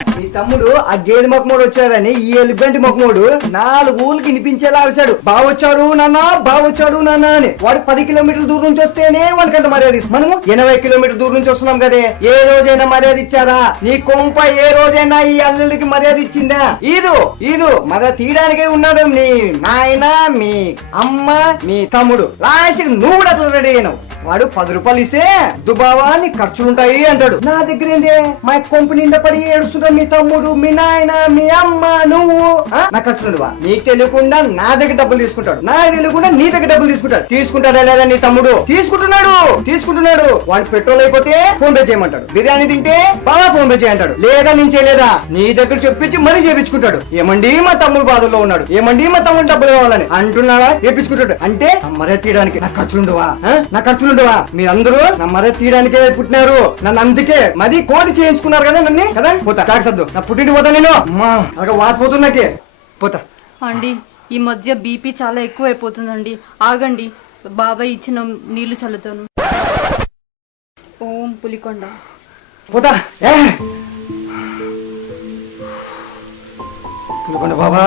మీ తమ్ముడు ఆ గేదె మొక్కమోడు వచ్చాడని ఈ ఎలుగంటి మొక్కమోడు 4 ఊళ్ళకి వినిపించేలా అరిచాడు. బావొచ్చాడు నాన్న అని. వాడు 10 కిలోమీటర్ల దూరం నుంచి వస్తేనే వాడికంత మర్యాద ఇస్తాం. మనము 80 కిలోమీటర్ దూరం నుంచి వస్తున్నాం కదే, ఏ రోజైనా మర్యాద ఇచ్చారా? నీ కొంప ఏ రోజైనా ఈ అల్లుడికి మర్యాద ఇచ్చిందా? ఈదు మర్యాద తీయడానికే ఉన్నాడు మీ నాయన, మీ అమ్మ, మీ తమ్ముడు. లాస్ట్ నువ్వు కూడా అట్లా రెడీ అయినావు. వాడు 10 రూపాయలు ఇస్తే దుబావా నీ ఖర్చులుంటాయి అంటాడు. నా దగ్గర ఏంటి మా కొంపు నిండా పడి ఏడుస్తున్నాడు మీ తమ్ముడు, మీ నాయన, మీ అమ్మ, నువ్వు. నా ఖర్చులుండవా? నీకు తెలియకుండా నా దగ్గర డబ్బులు తీసుకుంటాడు, నాకు తెలియకుండా నీ దగ్గర డబ్బులు తీసుకుంటాడా లేదా? నీ తమ్ముడు తీసుకుంటున్నాడు. వాడు పెట్రోల్ అయిపోతే ఫోన్ పే చేయమంటాడు, బిర్యానీ తింటే బాగా ఫోన్ పే చేయంటాడు, లేదా నేను చేయలేదా నీ దగ్గర చెప్పించి మరీ చేపించుకుంటాడు. ఏమండి మా తమ్ముడు బాధల్లో ఉన్నాడు, ఏమండి మా తమ్ముడు డబ్బులు కావాలని అంటున్నాడా? చేపించుకుంటాడు. అంటే మర్యాద తీయడానికి నా ఖర్చులుండవా? మీరందరూ నా మర్యాద తీయడానికే పుట్టినారు. నన్ను అందుకే మది కోడి చేయించుకున్నారు కదా నన్ను కదా. పోతా కాకసద్దు, నా పుట్టింటి పోతా నేను. అమ్మా అలాగే వాసిపోతుంది నాకే. పోతా అండి. ఈ మధ్య బీపీ చాలా ఎక్కువ అయిపోతుందండి. ఆగండి, బాబాయ్ ఇచ్చిన నీళ్లు చల్లుతాను. ఓం పులికొండ. పోతా పులికొండ బాబా.